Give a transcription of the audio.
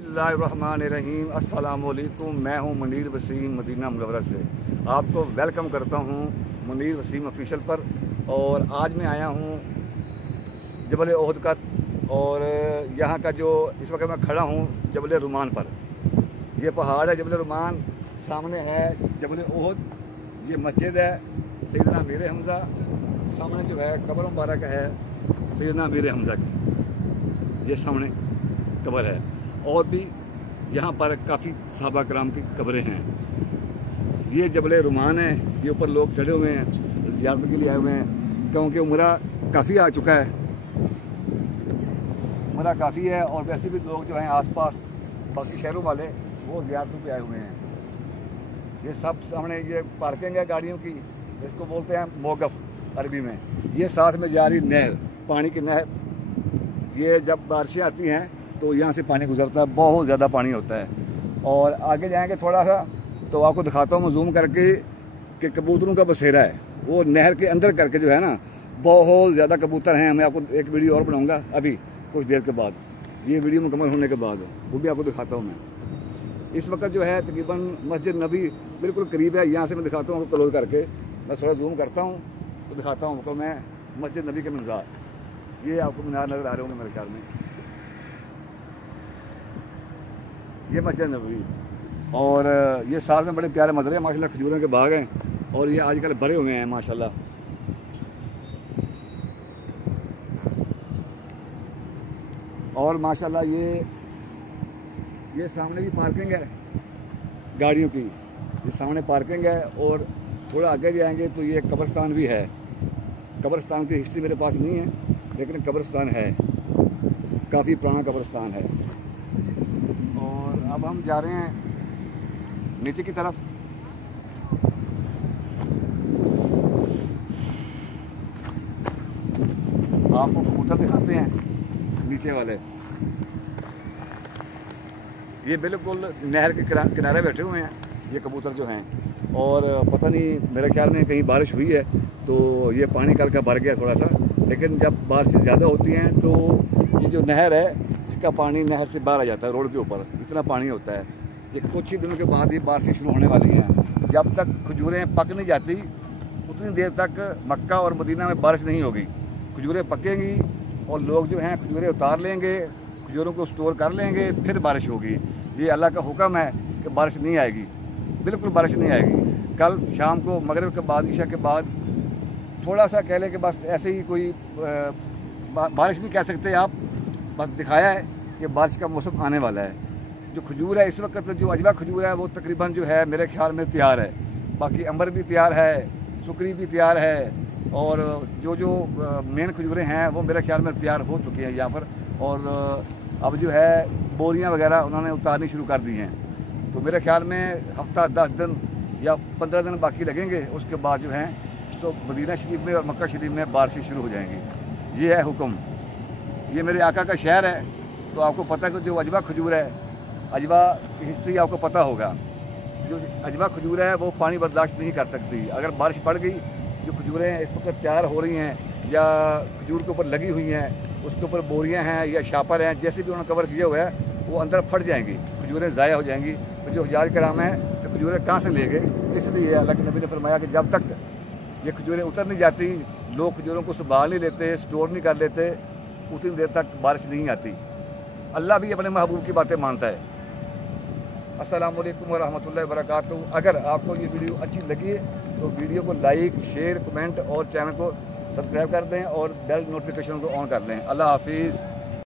बिस्मिल्लाहिर्रहमानिर्रहीम। अस्सलाम वालेकुम। मैं हूं मुनीर वसीम मदीना मुनव्वरा से। आपको वेलकम करता हूं मुनीर वसीम ऑफिशियल पर। और आज मैं आया हूं जबल ओहद का, और यहां का जो इस वक्त मैं खड़ा हूं जबल रुमान पर। ये पहाड़ है जबल रुमान, सामने है जबल ओहद, ये मस्जिद है सैयदना अमीर हमज़ा, सामने जो है कब्र मुबारक है सैयदना अमीर हमज़ा की, ये सामने कब्र है। और भी यहाँ पर काफ़ी सहाबा कराम की कब्रें हैं। ये जबल रुमान है, ये ऊपर लोग चढ़े हुए हैं, ज़ियारत के लिए आए हुए हैं, क्योंकि उम्रा काफ़ी आ चुका है, उम्रा काफ़ी है। और वैसे भी लोग जो हैं आसपास बाकी शहरों वाले वो ज़ियारतों पे आए हुए हैं। ये सब सामने ये पार्किंग है गाड़ियों की, इसको बोलते हैं मोगफ अरबी में। ये साथ में जा रही नहर, पानी की नहर, ये जब बारिशें आती हैं तो यहाँ से पानी गुजरता है, बहुत ज़्यादा पानी होता है। और आगे जाएंगे थोड़ा सा तो आपको दिखाता हूँ मैं जूम करके कि कबूतरों का बसेरा है, वो नहर के अंदर करके जो है ना, बहुत ज़्यादा कबूतर हैं। मैं आपको एक वीडियो और बनाऊँगा अभी कुछ देर के बाद, ये वीडियो मुकम्मल होने के बाद वो भी आपको दिखाता हूँ मैं। इस वक्त जो है तकरीबन मस्जिद नबी बिल्कुल करीब है, यहाँ से मैं दिखाता हूँ क्लोज करके, मैं थोड़ा जूम करता हूँ तो दिखाता हूँ तो मैं मस्जिद नबी के मीनार, ये आपको मीनार नज़र आ रहे होंगे मेरे ख्याल में, ये मस्जिद नबवी। और ये साल में बड़े प्यारे मंजर हैं माशाल्लाह, खजूरों के बाग हैं और ये आजकल भरे हुए हैं माशाल्लाह। और माशाल्लाह ये सामने भी पार्किंग है गाड़ियों की, ये सामने पार्किंग है। और थोड़ा आगे जाएंगे तो ये कब्रिस्तान भी है। कब्रिस्तान की हिस्ट्री मेरे पास नहीं है, लेकिन कब्रिस्तान है, काफ़ी पुराना कब्रिस्तान है। और अब हम जा रहे हैं नीचे की तरफ। आपको कबूतर दिखाते हैं नीचे वाले, ये बिल्कुल नहर के किनारे बैठे हुए हैं ये कबूतर जो हैं। और पता नहीं मेरे ख्याल में कहीं बारिश हुई है तो ये पानी कल का भर गया थोड़ा सा, लेकिन जब बारिश ज़्यादा होती हैं तो ये जो नहर है इसका पानी नहर से बाहर आ जाता है, रोड के ऊपर इतना पानी होता है। ये कुछ ही दिनों के बाद ये बारिश शुरू होने वाली हैं। जब तक खजूरें पक नहीं जाती उतनी देर तक मक्का और मदीना में बारिश नहीं होगी। खजूरें पकेंगी और लोग जो हैं खजूरें उतार लेंगे, खजूरों को स्टोर कर लेंगे, फिर बारिश होगी। ये अल्लाह का हुक्म है कि बारिश नहीं आएगी, बिल्कुल बारिश नहीं आएगी। कल शाम को मगरिब के बाद, ईशा के बाद थोड़ा सा कह लें कि बस ऐसे ही कोई बारिश नहीं कह सकते आप, बस दिखाया है कि बारिश का मौसम आने वाला है। जो खजूर है इस वक्त, जो अजवा खजूर है वो तकरीबन जो है मेरे ख्याल में तैयार है। बाकी अंबर भी तैयार है, सुकरी भी तैयार है, और जो मेन खजूरें हैं वो मेरे ख्याल में तैयार हो चुकी हैं यहाँ पर। और अब जो है बोरियाँ वगैरह उन्होंने उतारनी शुरू कर दी हैं। तो मेरे ख्याल में हफ्ता 10 दिन या 15 दिन बाकी लगेंगे, उसके बाद जो हैं सो मदीना शरीफ में और मक्का शरीफ में बारिशें शुरू हो जाएंगी। ये है हुक्म, ये मेरे आका का शहर है। तो आपको पता है कि जो अजवा खजूर है, अजवा की हिस्ट्री आपको पता होगा। जो अजवा खजूर है वो पानी बर्दाश्त नहीं कर सकती। अगर बारिश पड़ गई, जो खजूरें इस वक्त तैयार हो रही हैं या खजूर के ऊपर लगी हुई हैं, उसके ऊपर बोरियां हैं या शापर हैं, जैसे भी उन्होंने कवर किया हुआ है, वो अंदर फट जाएंगी, खजूरें ज़ाया हो जाएंगी। तो जो हजाज कराम है तो खजूरें कहाँ से ले गए। इसलिए अल्लाह के नबी ने फरमाया कि जब तक ये खजूरें उतर नहीं जाती, लोग खजूरों को संभाल नहीं लेते, स्टोर नहीं कर लेते, उतनी देर तक बारिश नहीं आती। अल्लाह भी अपने महबूब की बातें मानता है। अस्सलाम वालेकुम वरहमतुल्लाहि वबरकातुहू। अगर आपको ये वीडियो अच्छी लगी तो वीडियो को लाइक, शेयर, कमेंट और चैनल को सब्सक्राइब कर दें और बेल नोटिफिकेशन को ऑन कर लें। अल्लाह हाफिज़।